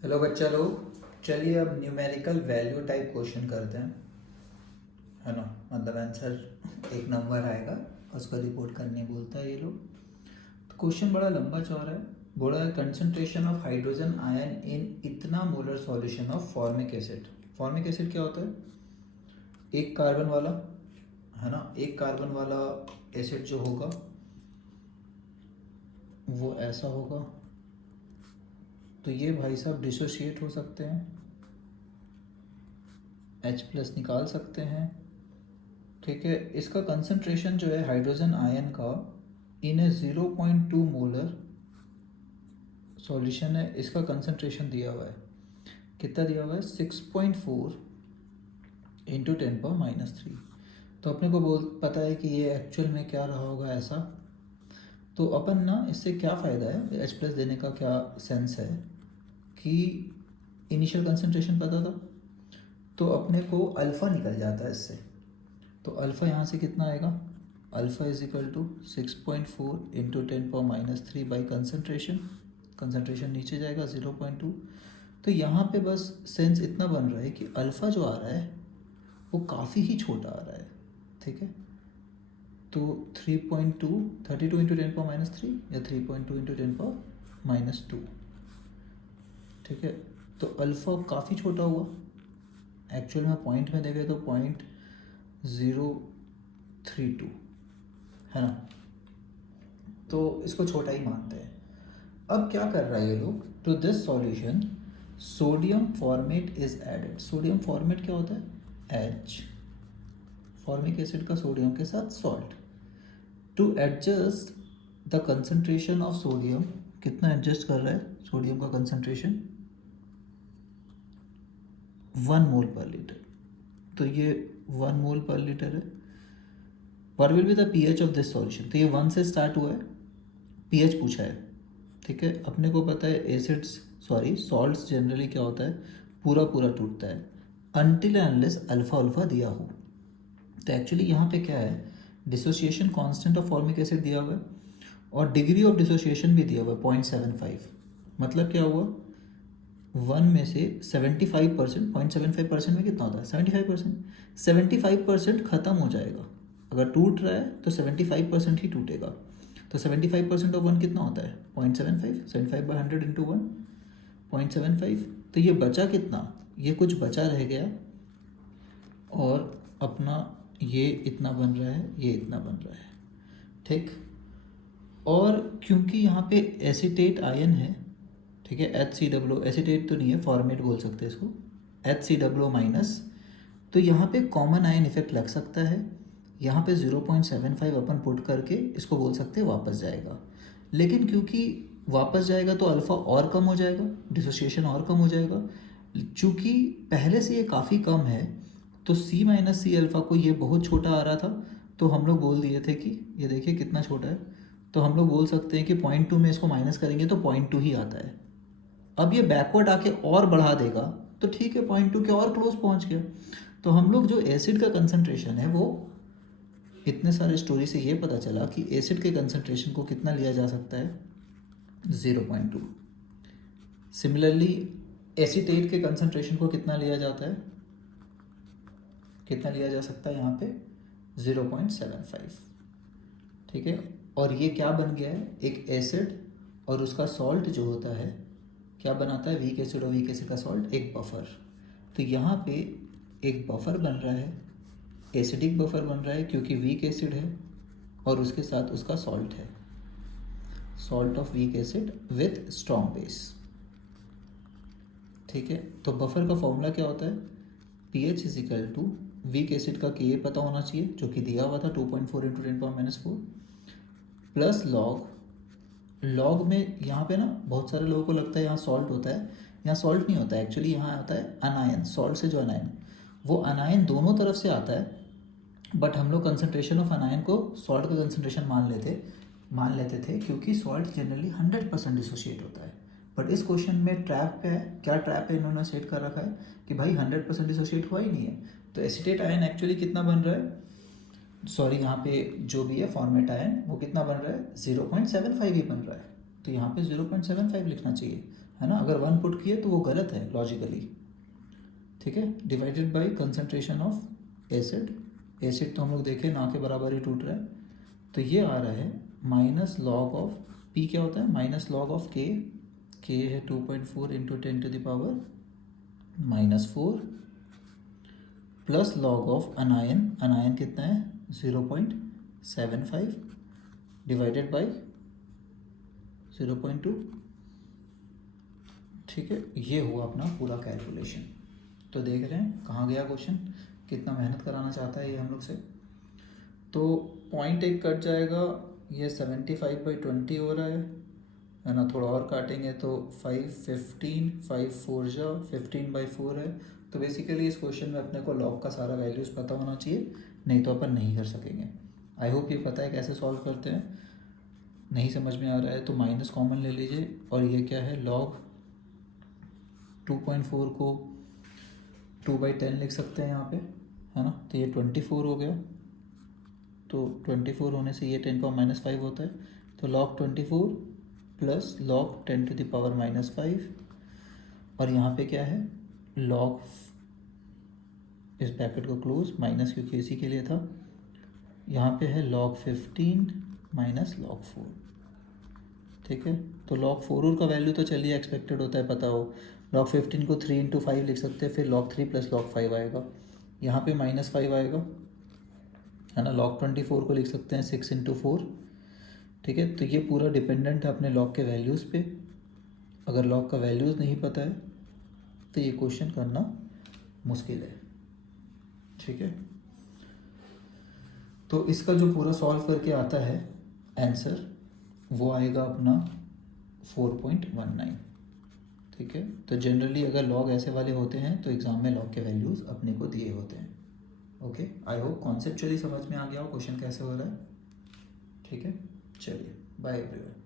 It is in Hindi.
हेलो बच्चा लोग, चलिए अब न्यूमेरिकल वैल्यू टाइप क्वेश्चन करते हैं, है ना। मतलब आंसर एक नंबर आएगा, उसको रिपोर्ट करने बोलता है ये लोग। तो क्वेश्चन बड़ा लंबा चौड़ा है। बोला है concentration of hydrogen ion in इतना molar solution of formic acid. Formic acid क्या होता है? एक कार्बन वाला, है ना, एक कार्बन वाला एसिड जो होगा वो ऐसा होगा। तो ये भाई साहब डिसोशिएट हो सकते हैं, H+ निकाल सकते हैं। ठीक है, इसका कंसंट्रेशन जो है हाइड्रोजन आयन का इन ए 0.2 मोलर सॉल्यूशन है, इसका कंसंट्रेशन दिया हुआ है। कितना दिया हुआ है? 6.4 इंटू 10⁻³ तो अपने को बोल पता है कि ये एक्चुअल में क्या रहा होगा ऐसा। तो अपन ना इससे क्या फ़ायदा है, H+ देने का क्या सेंस है कि इनिशियल कंसंट्रेशन पता था तो अपने को अल्फ़ा निकल जाता है इससे। तो अल्फ़ा यहाँ से कितना आएगा? Alpha is equal to 6.4 into 10⁻³ by concentration. Concentration नीचे जाएगा 0.2। तो यहाँ पे बस सेंस इतना बन रहा है कि अल्फ़ा जो आ रहा है वो काफ़ी ही छोटा आ रहा है। ठीक है, तो 3.2 32 इंटू 10⁻³ या 3.2 इंटू 10⁻²। ठीक है, तो अल्फ़ा काफ़ी छोटा हुआ। एक्चुअल में पॉइंट में देखें तो 0.032, है ना। तो इसको छोटा ही मानते हैं। अब क्या कर रहा है ये लोग? To this solution sodium formate is added. Sodium formate क्या होता है? H, फॉर्मिक एसिड का सोडियम के साथ salt. To adjust the concentration of sodium, कितना एडजस्ट कर रहा है सोडियम का कंसंट्रेशन? 1 मोल पर लीटर। तो ये 1 मोल पर लीटर है। what will be the pH of this solution? तो ये 1 से स्टार्ट हुआ है, pH पूछा है। ठीक है, अपने को पता है एसिड्स सॉल्ट्स जनरली क्या होता है, पूरा पूरा टूटता है until and unless alpha alpha दिया हो। तो एक्चुअली यहाँ पे क्या है, dissociation constant of formic acid दिया हुआ है और डिग्री ऑफ डिसोसिएशन भी दिया हुआ है 0.75। मतलब क्या हुआ, 1 में से 75%, 0.75% में कितना होता है? 75%। 75% ख़त्म हो जाएगा। अगर टूट रहा है तो 75% ही टूटेगा। तो 75% ऑफ 1 कितना होता है? 0.75। 75/100 इंटू 1, 0.75। तो ये बचा कितना? ये कुछ बचा रह गया और अपना ये इतना बन रहा है, ये इतना बन रहा है। ठीक, और क्योंकि यहाँ पे एसीटेट आयन है, ठीक है, HCOO, एसीटेट तो नहीं है, फॉर्मेट बोल सकते हैं इसको, HCOO-, तो यहाँ पे कॉमन आयन इफेक्ट लग सकता है। यहाँ पे 0.75 अपन पुट करके इसको बोल सकते हैं वापस जाएगा। लेकिन क्योंकि वापस जाएगा तो अल्फ़ा और कम हो जाएगा, डिसोसिएशन और कम हो जाएगा। चूँकि पहले से ये काफ़ी कम है तो C-C अल्फ़ा को ये बहुत छोटा आ रहा था, तो हम लोग बोल दिए थे कि ये देखिए कितना छोटा है। तो हम लोग बोल सकते हैं कि 0.2 में इसको माइनस करेंगे तो 0.2 ही आता है। अब ये बैकवर्ड आके और बढ़ा देगा तो ठीक है, 0.2 के और क्लोज पहुंच गया। तो हम लोग जो एसिड का कंसंट्रेशन है वो, इतने सारे स्टोरी से ये पता चला कि एसिड के कंसंट्रेशन को कितना लिया जा सकता है? 0.2। सिमिलरली एसीटेट के कंसंट्रेशन को कितना लिया जाता है, कितना लिया जा सकता है यहाँ पे? 0.75। ठीक है, और ये क्या बन गया है, एक एसिड और उसका सॉल्ट जो होता है क्या बनाता है, वीक एसिड और वीक एसिड का सॉल्ट, एक बफर। तो यहाँ पे एक बफर बन रहा है, एसिडिक बफर बन रहा है क्योंकि वीक एसिड है और उसके साथ उसका सॉल्ट है, salt of weak acid with strong base. ठीक है, तो बफर का फॉर्मूला क्या होता है? pH is equal to weak acid का Ka पता होना चाहिए जो कि दिया हुआ था 2.4 इंटू 10⁻⁴ प्लस लॉग में यहाँ पे ना बहुत सारे लोगों को लगता है यहाँ सॉल्ट होता है, यहाँ सॉल्ट नहीं होता है। एक्चुअली यहाँ आता है अनायन, सॉल्ट से जो अनायन, वो अनायन दोनों तरफ से आता है। बट हम लोग कंसंट्रेशन ऑफ अनायन को सॉल्ट का कंसंट्रेशन मान लेते थे क्योंकि सॉल्ट जनरली 100% डिसोशिएट होता है। बट इस क्वेश्चन में ट्रैप पे है, क्या ट्रैप पे इन्होंने सेट कर रखा है कि भाई 100% डिसोशिएट हुआ ही नहीं है। तो एसीटेट आयन एक्चुअली कितना बन रहा है, सॉरी यहाँ पे जो भी है फॉर्मेट आयन वो कितना बन रहा है? 0.75 ही बन रहा है। तो यहाँ पे 0.75 लिखना चाहिए, है ना, अगर 1 पुट किए तो वो गलत है लॉजिकली, ठीक है। Divided by concentration of acid, acid तो हम लोग देखें ना के बराबर ही टूट रहा है, तो ये आ रहा है माइनस लॉग ऑफ पी, क्या होता है माइनस लॉग ऑफ के है 2.4 इंटू 10⁻⁻⁴ प्लस लॉग ऑफ अनायन कितना है 0.75 डिवाइडेड बाय 0.2, ठीक है। ये हुआ अपना पूरा कैलकुलेशन। तो देख रहे हैं कहाँ गया क्वेश्चन, कितना मेहनत कराना चाहता है ये हम लोग से। तो पॉइंट एक कट जाएगा, ये 75/20 हो रहा है ना, थोड़ा और काटेंगे तो 5 4 जा 15/4 है। तो बेसिकली इस क्वेश्चन में अपने को लॉग का सारा वैल्यूज़ पता होना चाहिए, नहीं तो अपन नहीं कर सकेंगे। आई होप ये पता है कैसे सॉल्व करते हैं। नहीं समझ में आ रहा है तो माइनस कॉमन ले लीजिए, और ये क्या है लॉग 2.4 को 2/10 लिख सकते हैं यहाँ पे, है ना। तो ये 24 हो गया, तो 24 होने से ये 10⁻⁻5 होता है, तो log 24 प्लस log 10⁻⁻5, और यहाँ पे क्या है log, इस ब्रैकेट को क्लोज, माइनस क्योंकि इसी के लिए था, यहाँ पे है log 15 माइनस log 4, ठीक है। तो log 4 का वैल्यू तो चलिए एक्सपेक्टेड होता है, पता हो। log 15 को 3 × 5 लिख सकते हैं, फिर log 3 प्लस log 5 आएगा, यहाँ पे -5 आएगा, है ना। log 24 को लिख सकते हैं 6 × 4, ठीक है। तो ये पूरा डिपेंडेंट है अपने लॉग के वैल्यूज़ पे। अगर लॉग का वैल्यूज़ नहीं पता है तो ये क्वेश्चन करना मुश्किल है, ठीक है। तो इसका जो पूरा सॉल्व करके आता है आंसर, वो आएगा अपना 4.19, ठीक है। तो जनरली अगर लॉग ऐसे वाले होते हैं तो एग्ज़ाम में लॉग के वैल्यूज़ अपने को दिए होते हैं। ओके, आई होप कॉन्सेप्चुअली समझ में आ गया हो क्वेश्चन कैसे हो रहा है, ठीक है। चलिए बाय एवरीवन।